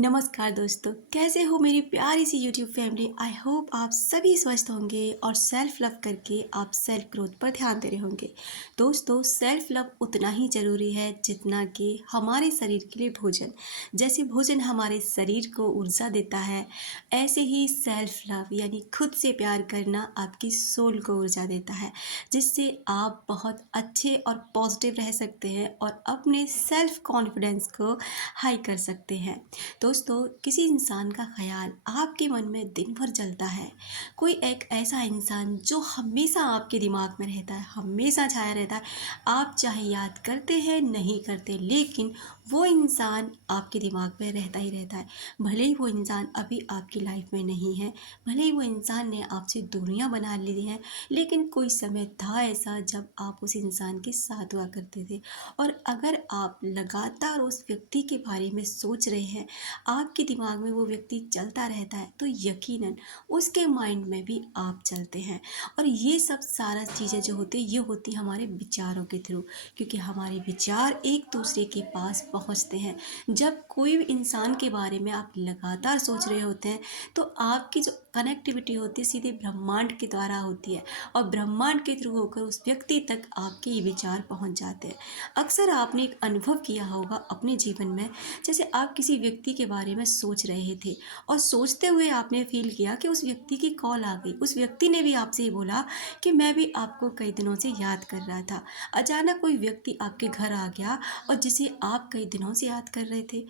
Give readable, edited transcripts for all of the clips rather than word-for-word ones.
नमस्कार दोस्तों, कैसे हो मेरी प्यारी सी यूट्यूब फैमिली। आई होप आप सभी स्वस्थ होंगे और सेल्फ लव करके आप सेल्फ ग्रोथ पर ध्यान दे रहे होंगे। दोस्तों, सेल्फ लव उतना ही ज़रूरी है जितना कि हमारे शरीर के लिए भोजन। जैसे भोजन हमारे शरीर को ऊर्जा देता है, ऐसे ही सेल्फ लव यानी खुद से प्यार करना आपकी सोल को ऊर्जा देता है, जिससे आप बहुत अच्छे और पॉजिटिव रह सकते हैं और अपने सेल्फ कॉन्फिडेंस को हाई कर सकते हैं। दोस्तों, किसी इंसान का ख्याल आपके मन में दिन भर चलता है। कोई एक ऐसा इंसान जो हमेशा आपके दिमाग में रहता है, हमेशा छाया रहता है। आप चाहे याद करते हैं नहीं करते, लेकिन वो इंसान आपके दिमाग में रहता ही रहता है। भले ही वो इंसान अभी आपकी लाइफ में नहीं है, भले ही वो इंसान ने आपसे दूरियां बना ली हैं, लेकिन कोई समय था ऐसा जब आप उस इंसान के साथ हुआ करते थे। और अगर आप लगातार उस व्यक्ति के बारे में सोच रहे हैं, आपके दिमाग में वो व्यक्ति चलता रहता है, तो यकीनन उसके माइंड में भी आप चलते हैं। और ये सब सारा चीज़ें जो होती है, ये होती हमारे विचारों के थ्रू, क्योंकि हमारे विचार एक दूसरे के पास पहुंचते हैं। जब कोई भी इंसान के बारे में आप लगातार सोच रहे होते हैं, तो आपकी जो कनेक्टिविटी होती है सीधे ब्रह्मांड के द्वारा होती है, और ब्रह्मांड के थ्रू होकर उस व्यक्ति तक आपके ये विचार पहुंच जाते हैं। अक्सर आपने एक अनुभव किया होगा अपने जीवन में, जैसे आप किसी व्यक्ति के बारे में सोच रहे थे और सोचते हुए आपने फील किया कि उस व्यक्ति की कॉल आ गई, उस व्यक्ति ने भी आपसे ये बोला कि मैं भी आपको कई दिनों से याद कर रहा था। अचानक कोई व्यक्ति आपके घर आ गया और जिसे आप कई दिनों से याद कर रहे थे।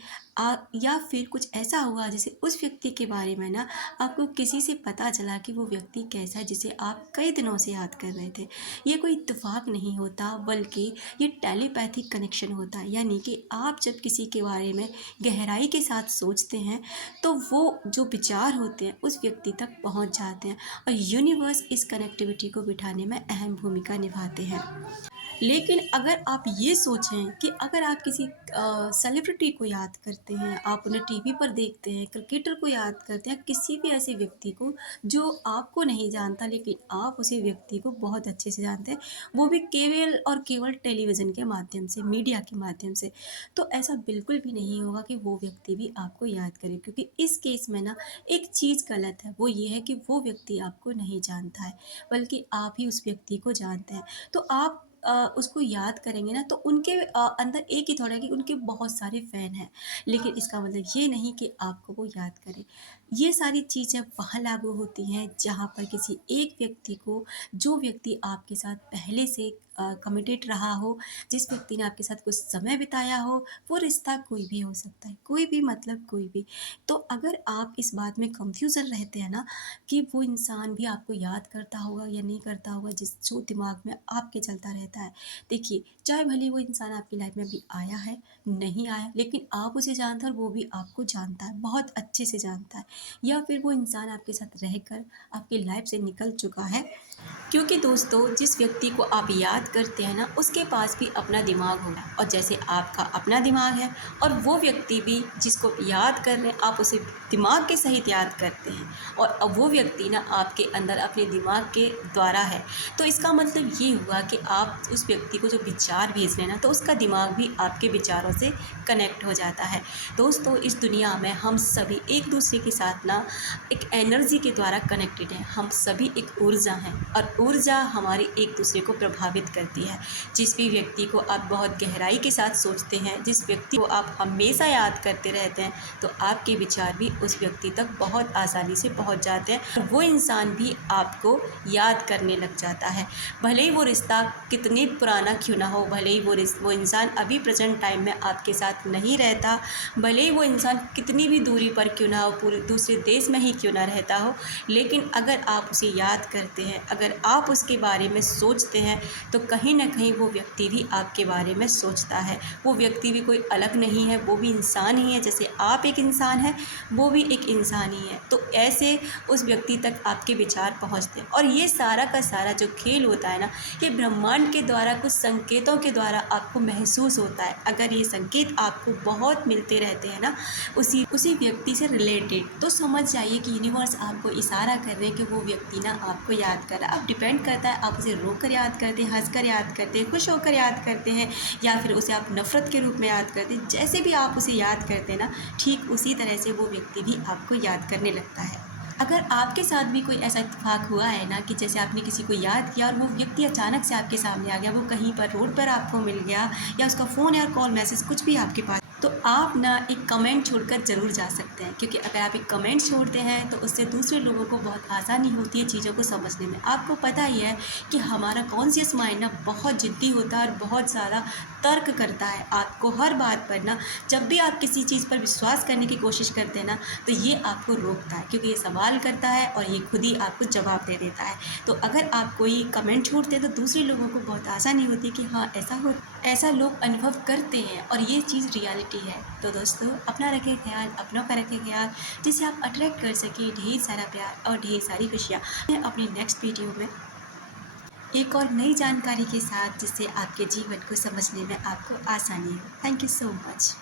या फिर कुछ ऐसा हुआ जैसे उस व्यक्ति के बारे में ना आपको किसी से पता चला कि वो व्यक्ति कैसा है जिसे आप कई दिनों से याद कर रहे थे। ये कोई इत्तेफाक नहीं होता, बल्कि ये टेलीपैथिक कनेक्शन होता है। यानी कि आप जब किसी के बारे में गहराई के साथ सोचते हैं, तो वो जो विचार होते हैं उस व्यक्ति तक पहुंच जाते हैं, और यूनिवर्स इस कनेक्टिविटी को बिठाने में अहम भूमिका निभाते हैं। लेकिन अगर आप ये सोचें कि अगर आप किसी सेलिब्रिटी को याद करते हैं, आप उन्हें टीवी पर देखते हैं, क्रिकेटर को याद करते हैं, किसी भी ऐसे व्यक्ति को जो आपको नहीं जानता, लेकिन आप उसी व्यक्ति को बहुत अच्छे से जानते हैं, वो भी केवल और केवल टेलीविज़न के माध्यम से, मीडिया के माध्यम से, तो ऐसा बिल्कुल भी नहीं होगा कि वो व्यक्ति भी आपको याद करे। क्योंकि इस केस में ना एक चीज़ गलत है, वो ये है कि वो व्यक्ति आपको नहीं जानता है, बल्कि आप ही उस व्यक्ति को जानते हैं। तो आप उसको याद करेंगे ना, तो उनके अंदर एक ही थॉट है कि उनके बहुत सारे फ़ैन हैं, लेकिन इसका मतलब ये नहीं कि आपको वो याद करें। ये सारी चीज़ें वहाँ लागू होती हैं जहाँ पर किसी एक व्यक्ति को, जो व्यक्ति आपके साथ पहले से कमिटेड रहा हो, जिस व्यक्ति ने आपके साथ कुछ समय बिताया हो, वो रिश्ता कोई भी हो सकता है, कोई भी मतलब कोई भी। तो अगर आप इस बात में कन्फ्यूज़न रहते हैं ना कि वो इंसान भी आपको याद करता होगा या नहीं करता होगा, जिस जो दिमाग में आपके चलता रहता है। देखिए, चाहे भले ही वो इंसान आपकी लाइफ में अभी आया है, नहीं आया, लेकिन आप उसे जानते हैं और वो भी आपको जानता है, बहुत अच्छे से जानता है। या फिर वो इंसान आपके साथ रहकर आपकी लाइफ से निकल चुका है। क्योंकि दोस्तों, जिस व्यक्ति को आप याद करते हैं ना, उसके पास भी अपना दिमाग होगा, और जैसे आपका अपना दिमाग है, और वो व्यक्ति भी जिसको याद कर रहे हैं, आप उसे दिमाग के सहित याद करते हैं, और अब वो व्यक्ति ना आपके अंदर अपने दिमाग के द्वारा है। तो इसका मतलब ये हुआ कि आप उस व्यक्ति को जो विचार भेज रहे हैं ना, तो उसका दिमाग भी आपके विचारों से कनेक्ट हो जाता है। दोस्तों, इस दुनिया में हम सभी एक दूसरे के साथ ना एक एनर्जी के द्वारा कनेक्टेड हैं। हम सभी एक ऊर्जा हैं, और ऊर्जा हमारी एक दूसरे को प्रभावित करती है। जिस भी व्यक्ति को आप बहुत गहराई के साथ सोचते हैं, जिस व्यक्ति को आप हमेशा याद करते रहते हैं, तो आपके विचार भी उस व्यक्ति तक बहुत आसानी से पहुंच जाते हैं, और वो इंसान भी आपको याद करने लग जाता है। भले ही वो रिश्ता कितनी पुराना क्यों ना हो, भले ही वो इंसान अभी प्रेजेंट टाइम में आपके साथ नहीं रहता, भले ही वो इंसान कितनी भी दूरी पर क्यों ना हो, पूरे दूसरे देश में ही क्यों ना रहता हो, लेकिन अगर आप उसे याद करते हैं, अगर आप उसके बारे में सोचते हैं, तो कहीं ना कहीं वो व्यक्ति भी आपके बारे में सोचता है। वो व्यक्ति भी कोई अलग नहीं है, वो भी इंसान ही है। जैसे आप एक इंसान हैं, वो भी एक इंसान ही है। तो ऐसे उस व्यक्ति तक आपके विचार पहुंचते हैं, और ये सारा का सारा जो खेल होता है ना, ये ब्रह्मांड के द्वारा, कुछ संकेतों के द्वारा आपको महसूस होता है। अगर ये संकेत आपको बहुत मिलते रहते हैं ना उसी उसी व्यक्ति से रिलेटेड, तो समझ जाइए कि यूनिवर्स आपको इशारा कर रहे हैं कि वो व्यक्ति ना आपको याद कर रहा है। अब डिपेंड करता है, आप उसे रोक कर याद करते हैं, हंस हंसकर याद करते हैं, खुश होकर याद करते हैं, या फिर उसे आप नफ़रत के रूप में याद करते हैं, जैसे भी आप उसे याद करते हैं ना, ठीक उसी तरह से वो व्यक्ति भी आपको याद करने लगता है। अगर आपके साथ भी कोई ऐसा इत्तेफाक हुआ है ना कि जैसे आपने किसी को याद किया और वो व्यक्ति अचानक से आपके सामने आ गया, वो कहीं पर रोड पर आपको मिल गया, या उसका फ़ोन या कॉल मैसेज कुछ भी आपके पास, तो आप ना एक कमेंट छोड़कर ज़रूर जा सकते हैं, क्योंकि अगर आप एक कमेंट छोड़ते हैं तो उससे दूसरे लोगों को बहुत आसानी होती है चीज़ों को समझने में। आपको पता ही है कि हमारा कॉन्शियस माइंड ना बहुत ज़िद्दी होता है और बहुत ज़्यादा तर्क करता है आपको हर बात पर ना। जब भी आप किसी चीज़ पर विश्वास करने की कोशिश करते हैं ना, तो ये आपको रोकता है, क्योंकि ये सवाल करता है और ये खुद ही आपको जवाब दे देता है। तो अगर आप कोई कमेंट छोड़ते हैं तो दूसरे लोगों को बहुत आसानी होती है कि हाँ, ऐसा लोग अनुभव करते हैं और ये चीज़ रियलिटी है। तो दोस्तों, अपना रखें ख्याल, अपनों का रखें ख्याल, जिससे आप अट्रैक्ट कर सकें ढेर सारा प्यार और ढेर सारी खुशियाँ। मैं अपनी नेक्स्ट वीडियो में एक और नई जानकारी के साथ, जिससे आपके जीवन को समझने में आपको आसानी हो। Thank you so much.